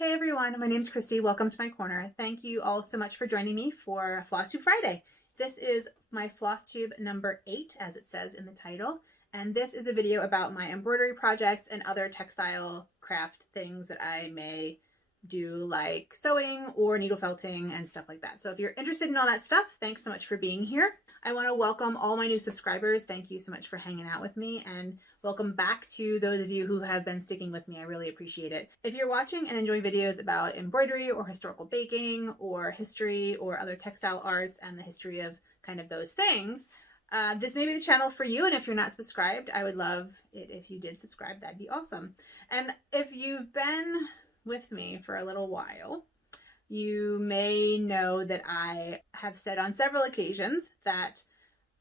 Hey everyone, my name's Christy. Welcome to my corner. Thank you all so much for joining me for Flosstube Friday. This is my Flosstube number 8, as it says in the title, and this is a video about my embroidery projects and other textile craft things that I may do, like sewing or needle felting and stuff like that. So if you're interested in all that stuff, thanks so much for being here. I want to welcome all my new subscribers. Thank you so much for hanging out with me, and welcome back to those of you who have been sticking with me. I really appreciate it. If you're watching and enjoy videos about embroidery or historical baking or history or other textile arts and the history of kind of those things, this may be the channel for you. And if you're not subscribed, I would love it if you did subscribe. That'd be awesome. And if you've been with me for a little while, you may know that I have said on several occasions that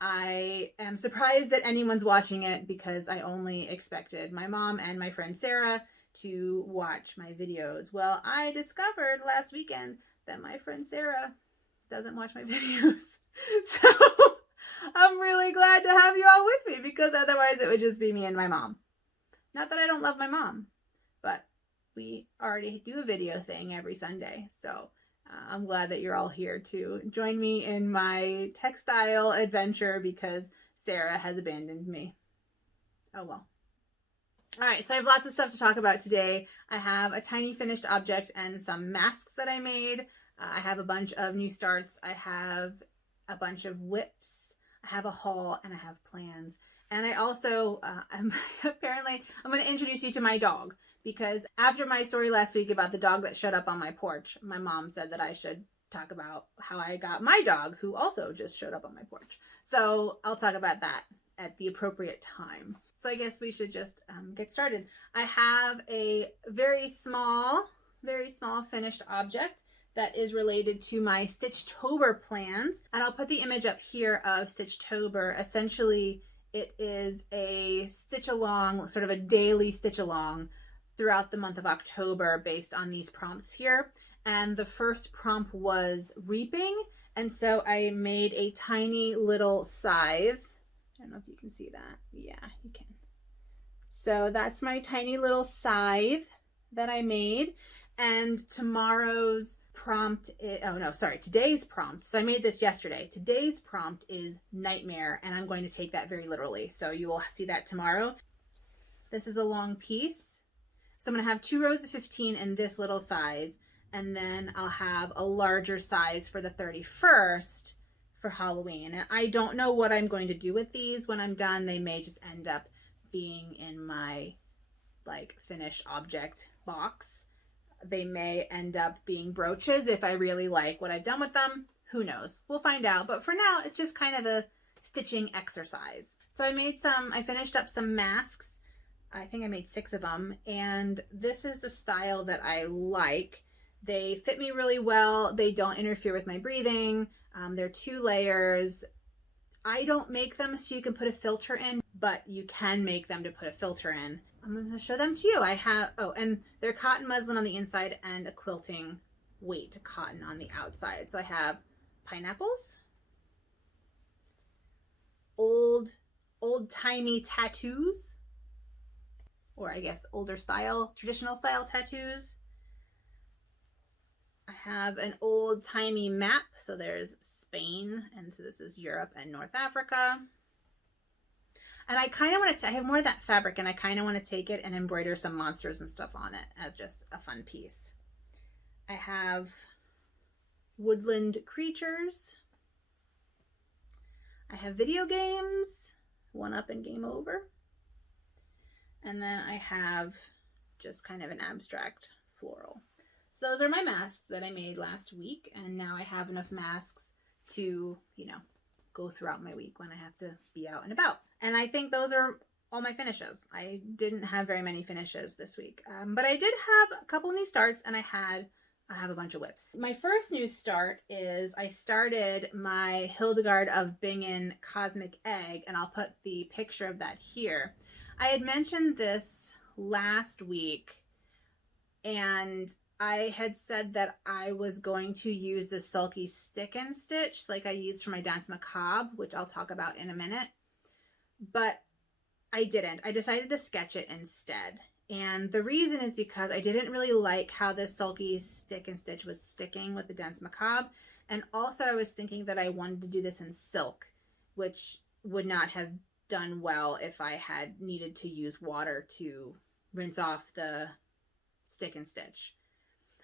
I am surprised that anyone's watching it because I only expected my mom and my friend Sarah to watch my videos. Well, I discovered last weekend that my friend Sarah doesn't watch my videos. So I'm really glad to have you all with me, because otherwise it would just be me and my mom. Not that I don't love my mom, but we already do a video thing every Sunday. So I'm glad that you're all here to join me in my textile adventure because Sarah has abandoned me. Oh well. All right, so I have lots of stuff to talk about today. I have a tiny finished object and some masks that I made. I have a bunch of new starts. I have a bunch of whips. I have a haul, and I have plans. And I also, I'm going to introduce you to my dog, because after my story last week about the dog that showed up on my porch, my mom said that I should talk about how I got my dog, who also just showed up on my porch. So I'll talk about that at the appropriate time. So I guess we should just get started. I have a very small finished object that is related to my Stitchtober plans. And I'll put the image up here of Stitchtober. Essentially, it is a stitch along, sort of a daily stitch along throughout the month of October based on these prompts here. And the first prompt was reaping. And so I made a tiny little scythe. I don't know if you can see that. Yeah, you can. So that's my tiny little scythe that I made. And tomorrow's prompt is, today's prompt. So I made this yesterday. Today's prompt is nightmare, and I'm going to take that very literally. So you will see that tomorrow. This is a long piece. So I'm going to have 2 rows of 15 in this little size, and then I'll have a larger size for the 31st for Halloween. And I don't know what I'm going to do with these when I'm done. They may just end up being in my finished object box. They may end up being brooches if I really like what I've done with them. Who knows? We'll find out. But for now, it's just kind of a stitching exercise. So I finished up some masks. I think I made 6 of them, and this is the style that I like. They fit me really well. They don't interfere with my breathing. They're 2 layers. I don't make them so you can put a filter in, but you can make them to put a filter in. I'm going to show them to you. And they're cotton muslin on the inside and a quilting weight cotton on the outside. So I have pineapples, old-timey tattoos, or I guess older style, traditional style tattoos. I have an old-timey map. So there's Spain, and so this is Europe and North Africa. And I kind of want to, I have more of that fabric, and I kind of want to take it and embroider some monsters and stuff on it as just a fun piece. I have woodland creatures. I have video games, 1-Up and Game Over. And then I have just kind of an abstract floral. So those are my masks that I made last week, and now I have enough masks to, go throughout my week when I have to be out and about. And I think those are all my finishes. I didn't have very many finishes this week, but I did have a couple new starts, and I have a bunch of whips. My first new start is I started my Hildegard of Bingen Cosmic Egg, and I'll put the picture of that here. I had mentioned this last week, and I had said that I was going to use the Sulky Stick and Stitch like I used for my Dance Macabre, which I'll talk about in a minute. But I didn't. I decided to sketch it instead. And the reason is because I didn't really like how this sulky stick and stitch was sticking with the Dense Macabre. And also I was thinking that I wanted to do this in silk, which would not have done well if I had needed to use water to rinse off the stick and stitch.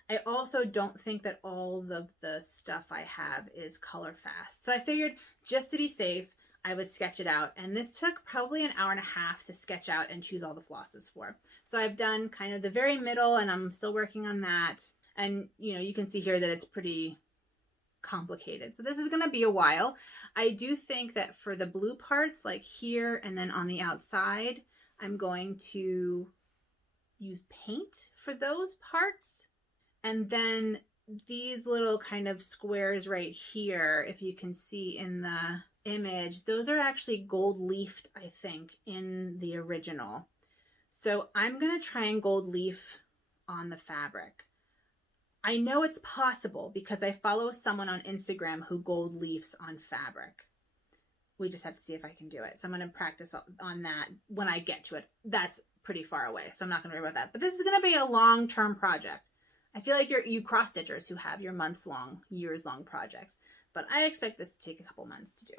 I also don't think that all of the stuff I have is color fast. So I figured just to be safe, I would sketch it out. And this took probably an hour and a half to sketch out and choose all the flosses for. So I've done kind of the very middle and I'm still working on that. And you can see here that it's pretty complicated. So this is going to be a while. I do think that for the blue parts, like here and then on the outside, I'm going to use paint for those parts. And then these little kind of squares right here, if you can see in the image, those are actually gold leafed, I think, in the original. So I'm going to try and gold leaf on the fabric. I know it's possible because I follow someone on Instagram who gold leafs on fabric. We just have to see if I can do it. So I'm going to practice on that when I get to it. That's pretty far away, so I'm not going to worry about that. But this is going to be a long-term project. I feel like you cross-stitchers who have your months-long, years-long projects. But I expect this to take a couple months to do.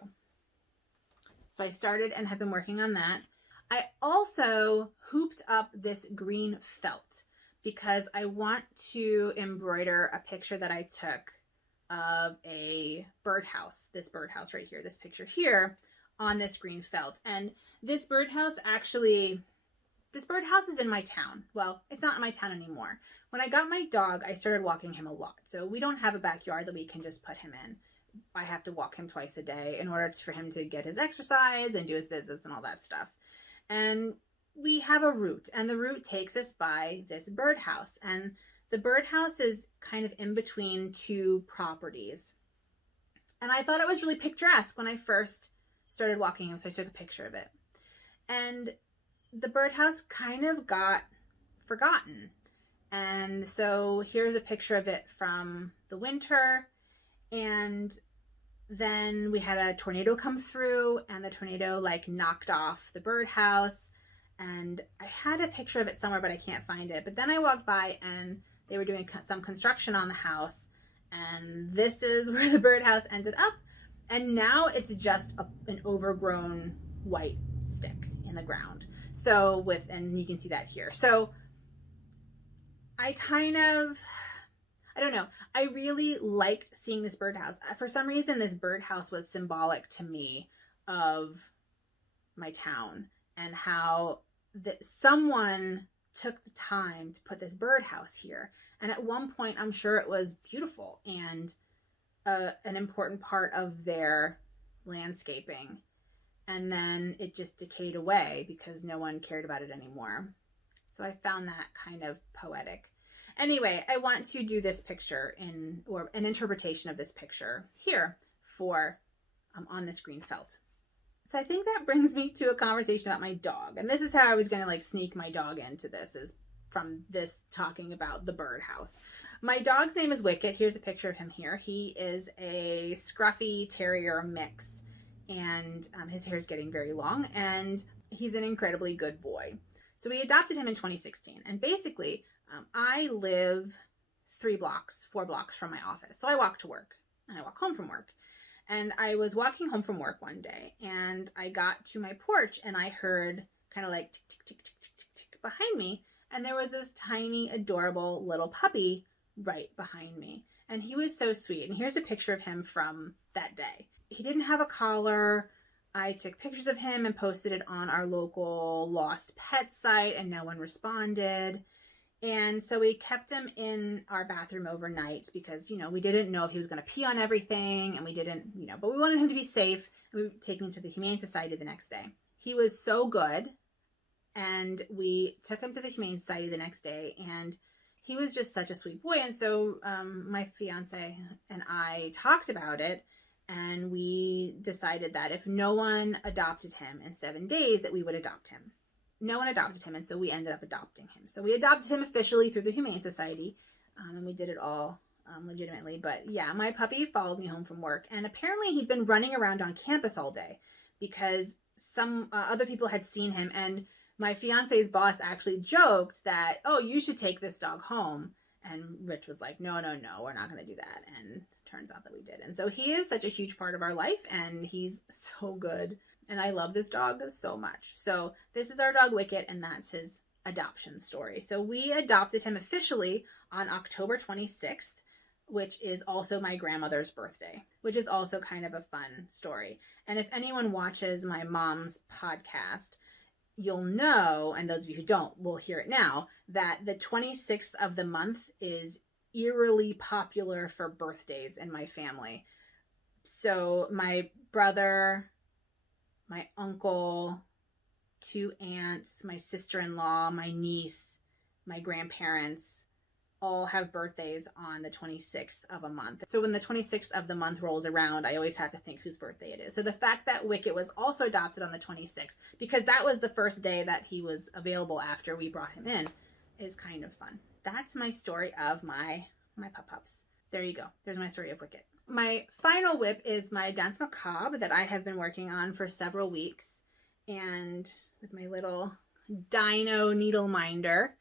So I started and have been working on that. I also hooped up this green felt because I want to embroider a picture that I took of a birdhouse, this birdhouse right here, this picture here on this green felt. And this birdhouse is in my town. Well, it's not in my town anymore. When I got my dog, I started walking him a lot. So we don't have a backyard that we can just put him in. I have to walk him twice a day in order for him to get his exercise and do his visits and all that stuff. And we have a route, and the route takes us by this birdhouse. And the birdhouse is kind of in between two properties. And I thought it was really picturesque when I first started walking him, so I took a picture of it. And the birdhouse kind of got forgotten. And so here's a picture of it from the winter. And then we had a tornado come through, and the tornado like knocked off the birdhouse. And I had a picture of it somewhere, but I can't find it. But then I walked by and they were doing some construction on the house. And this is where the birdhouse ended up. And now it's just an overgrown white stick in the ground. So and you can see that here. So I don't know. I really liked seeing this birdhouse. For some reason, this birdhouse was symbolic to me of my town and how someone took the time to put this birdhouse here. And at one point, I'm sure it was beautiful and an important part of their landscaping. And then it just decayed away because no one cared about it anymore. So I found that kind of poetic. Anyway, I want to do this picture or an interpretation of this picture here for on this green felt. So I think that brings me to a conversation about my dog. And this is how I was going to like sneak my dog into this, is from this talking about the birdhouse. My dog's name is Wicket. Here's a picture of him here. He is a scruffy terrier mix, and his hair is getting very long, and he's an incredibly good boy. So we adopted him in 2016, and basically I live 4 blocks from my office. So I walk to work and I walk home from work. And I was walking home from work one day, and I got to my porch and I heard kind of like tick, tick, tick, tick, tick, tick, tick behind me. And there was this tiny, adorable little puppy right behind me. And he was so sweet. And here's a picture of him from that day. He didn't have a collar. I took pictures of him and posted it on our local lost pet site, and no one responded. And so we kept him in our bathroom overnight because, we didn't know if he was going to pee on everything, and we didn't, but we wanted him to be safe. And we were taking him to the Humane Society the next day. He was so good. And we took him to the Humane Society the next day, and he was just such a sweet boy. And so my fiance and I talked about it, and we decided that if no one adopted him in 7 days, that we would adopt him. No one adopted him, and so we ended up adopting him. So we adopted him officially through the Humane Society, and we did it all legitimately. But yeah, my puppy followed me home from work, and apparently he'd been running around on campus all day because some other people had seen him, and My fiance's boss actually joked that, oh, you should take this dog home. And Rich was like, no, we're not going to do that. And turns out that we did. And so he is such a huge part of our life, and he's so good. And I love this dog so much. So this is our dog Wicket, and that's his adoption story. So we adopted him officially on October 26th, which is also my grandmother's birthday, which is also kind of a fun story. And if anyone watches my mom's podcast, you'll know, and those of you who don't will hear it now, that the 26th of the month is eerily popular for birthdays in my family. So my brother, my uncle, 2 aunts, my sister-in-law, my niece, my grandparents all have birthdays on the 26th of a month. So when the 26th of the month rolls around, I always have to think whose birthday it is. So the fact that Wicket was also adopted on the 26th, because that was the first day that he was available after we brought him in, is kind of fun. That's my story of my pup-pups. There you go. There's my story of Wicket. My final whip is my Danse Macabre that I have been working on for several weeks, and with my little dino needle minder.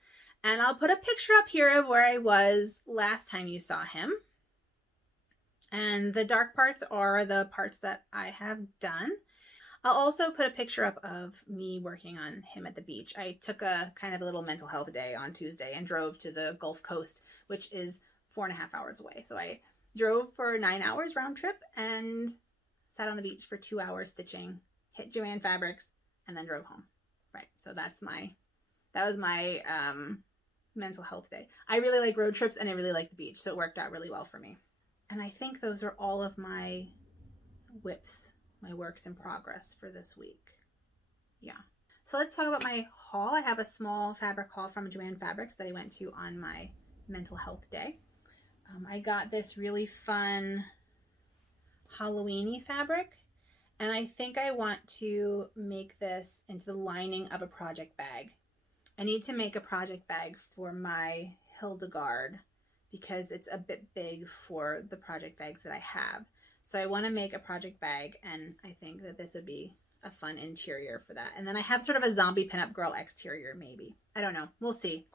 And I'll put a picture up here of where I was last time you saw him. And the dark parts are the parts that I have done. I'll also put a picture up of me working on him at the beach. I took a kind of a little mental health day on Tuesday and drove to the Gulf Coast, which is 4.5 hours away. So I drove for 9 hours round trip and sat on the beach for 2 hours stitching, hit Joann Fabrics, and then drove home. Right. So that was my mental health day. I really like road trips and I really like the beach, so it worked out really well for me. And I think those are all of my whips, my works in progress for this week. Yeah. So let's talk about my haul. I have a small fabric haul from Joann Fabrics that I went to on my mental health day. I got this really fun Halloween-y fabric, and I think I want to make this into the lining of a project bag. I need to make a project bag for my Hildegard because it's a bit big for the project bags that I have. So I want to make a project bag, and I think that this would be a fun interior for that. And then I have sort of a zombie pinup girl exterior, maybe. I don't know. We'll see.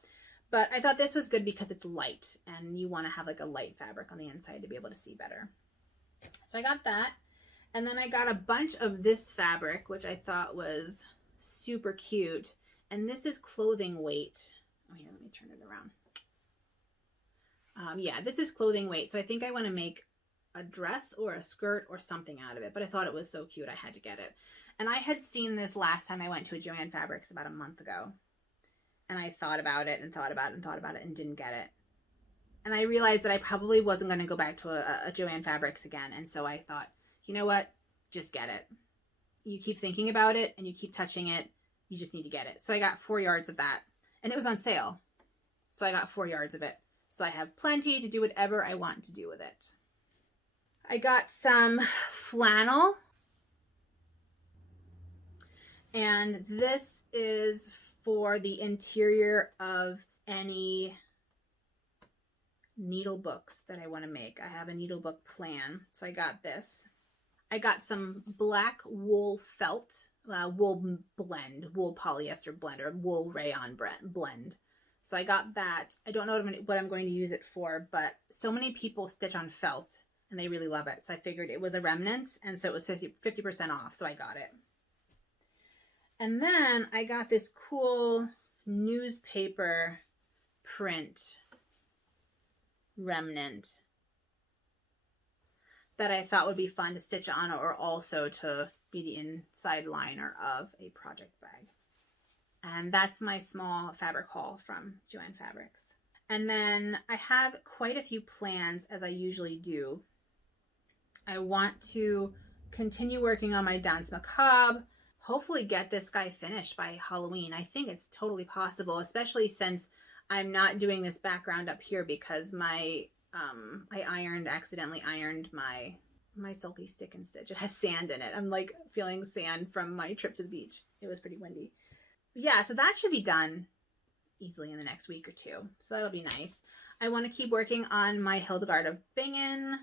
But I thought this was good because it's light, and you want to have like a light fabric on the inside to be able to see better. So I got that. And then I got a bunch of this fabric, which I thought was super cute. And this is clothing weight. Oh, here, let me turn it around. Yeah, this is clothing weight. So I think I want to make a dress or a skirt or something out of it. But I thought it was so cute, I had to get it. And I had seen this last time I went to a Joann Fabrics about a month ago. And I thought about it and thought about it and thought about it and didn't get it. And I realized that I probably wasn't going to go back to a Joann Fabrics again. And so I thought, you know what? Just get it. You keep thinking about it and you keep touching it. You just need to get it. So I got 4 yards of that. And it was on sale. So I got 4 yards of it. So I have plenty to do whatever I want to do with it. I got some flannel. And this is for the interior of any needle books that I want to make. I have a needle book plan. So I got this. I got some black wool felt. Wool blend, wool polyester blend, or wool rayon blend. So I got that. I don't know what I'm going to use it for, but so many people stitch on felt and they really love it. So I figured it was a remnant, and so it was 50% off, so I got it. And then I got this cool newspaper print remnant that I thought would be fun to stitch on, or also to be the inside liner of a project bag. And that's my small fabric haul from Joann Fabrics. And then I have quite a few plans, as I usually do. I want to continue working on my Danse Macabre, hopefully get this guy finished by Halloween. I think it's totally possible, especially since I'm not doing this background up here because my I accidentally ironed my Sulky Stick and Stitch. It has sand in it. I'm like feeling sand from my trip to the beach. It was pretty windy. Yeah, so that should be done easily in the next week or two. So that'll be nice. I want to keep working on my Hildegard of Bingen.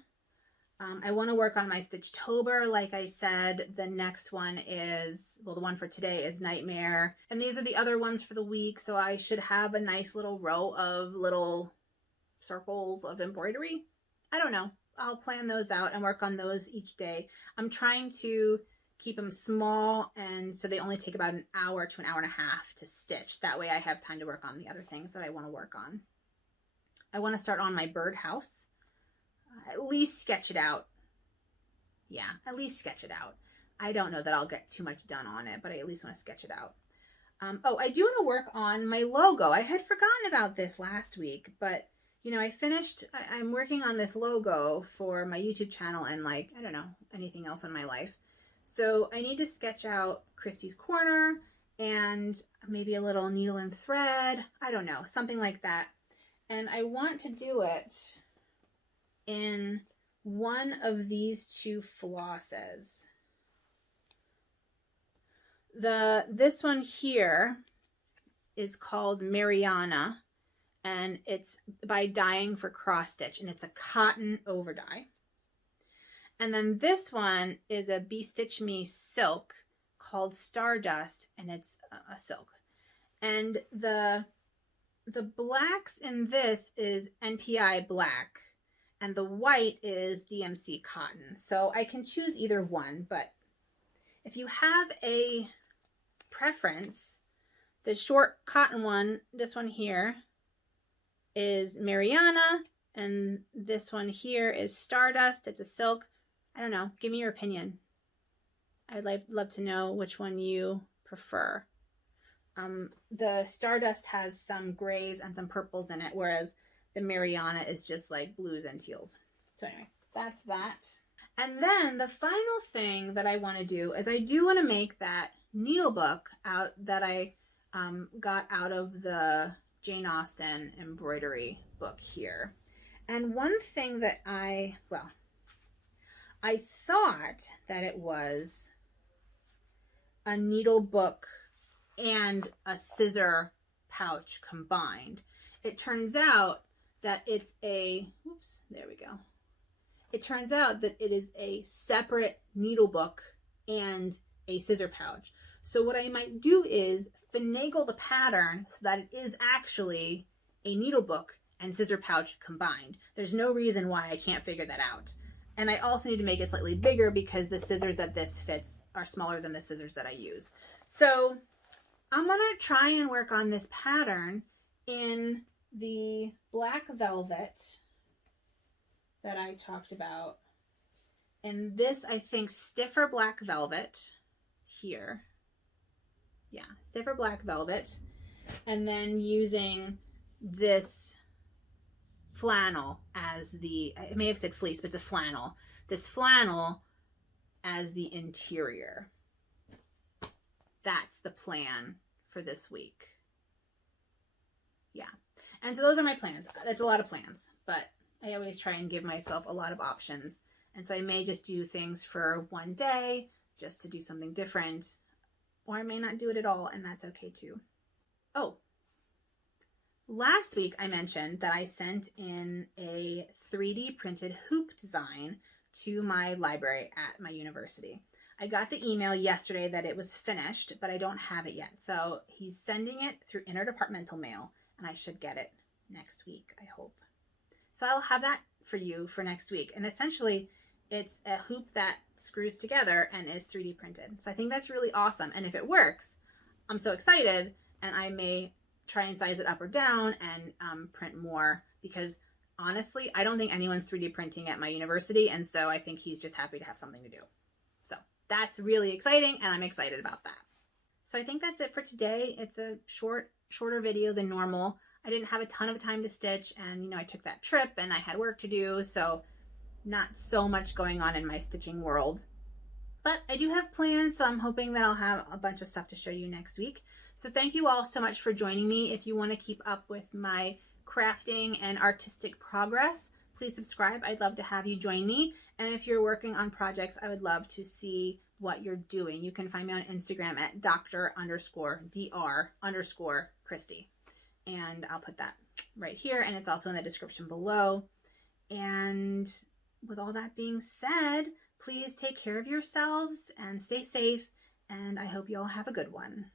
I want to work on my Stitchtober. Like I said, the next one is, well, the one for today is Nightmare. And these are the other ones for the week. So I should have a nice little row of little circles of embroidery. I don't know. I'll plan those out and work on those each day. I'm trying to keep them small, and so they only take about an hour to an hour and a half to stitch. That way I have time to work on the other things that I want to work on. I want to start on my birdhouse. At least sketch it out. Yeah, at least sketch it out. I don't know that I'll get too much done on it, but I at least want to sketch it out. Oh, I do want to work on my logo. I had forgotten about this last week, but you know, I'm working on this logo for my YouTube channel and like, I don't know, anything else in my life. So I need to sketch out Christy's Corner and maybe a little needle and thread. I don't know, something like that. And I want to do it in one of these two flosses. This one here is called Mariana, and it's by Dyeing for Cross Stitch, and it's a cotton over dye. And then this one is a Be Stitch Me silk called Stardust, and it's a silk. And the blacks in this is NPI black, and the white is DMC cotton. So I can choose either one, but if you have a preference, the short cotton one, this one here, is Mariana, and this one here is Stardust. It's a silk. I don't know. Give me your opinion. I'd love to know which one you prefer. The Stardust has some grays and some purples in it, whereas the Mariana is just like blues and teals. So anyway, that's that. And then the final thing that I want to do is I do want to make that needle book out that I got out of the Jane Austen embroidery book here. And one thing that I thought that it was a needle book and a scissor pouch combined. It turns out that it's a, oops, there we go. It turns out that it is a separate needle book and a scissor pouch. So what I might do is finagle the pattern so that it is actually a needle book and scissor pouch combined. There's no reason why I can't figure that out. And I also need to make it slightly bigger because the scissors that this fits are smaller than the scissors that I use. So I'm gonna try and work on this pattern in the black velvet that I talked about. And this, I think, stiffer black velvet here. Yeah, stiffer black velvet. And then using this flannel as the, I may have said fleece, but it's a flannel. This flannel as the interior. That's the plan for this week. Yeah. And so those are my plans. That's a lot of plans, but I always try and give myself a lot of options. And so I may just do things for one day just to do something different, or I may not do it at all, and that's okay too. Oh, last week I mentioned that I sent in a 3D printed hoop design to my library at my university. I got the email yesterday that it was finished, but I don't have it yet. So he's sending it through interdepartmental mail, and I should get it next week, I hope. So I'll have that for you for next week. And essentially, it's a hoop that screws together and is 3D printed. So I think that's really awesome. And if it works, I'm so excited, and I may try and size it up or down and print more, because honestly, I don't think anyone's 3D printing at my university. And so I think he's just happy to have something to do. So that's really exciting, and I'm excited about that. So I think that's it for today. It's a shorter video than normal. I didn't have a ton of time to stitch, and you know, I took that trip and I had work to do, so not so much going on in my stitching world. But I do have plans, so I'm hoping that I'll have a bunch of stuff to show you next week. So thank you all so much for joining me. If you want to keep up with my crafting and artistic progress, please subscribe. I'd love to have you join me. And if you're working on projects, I would love to see what you're doing. You can find me on Instagram at Dr_Christy. And I'll put that right here, and it's also in the description below. And with all that being said, please take care of yourselves and stay safe, and I hope you all have a good one.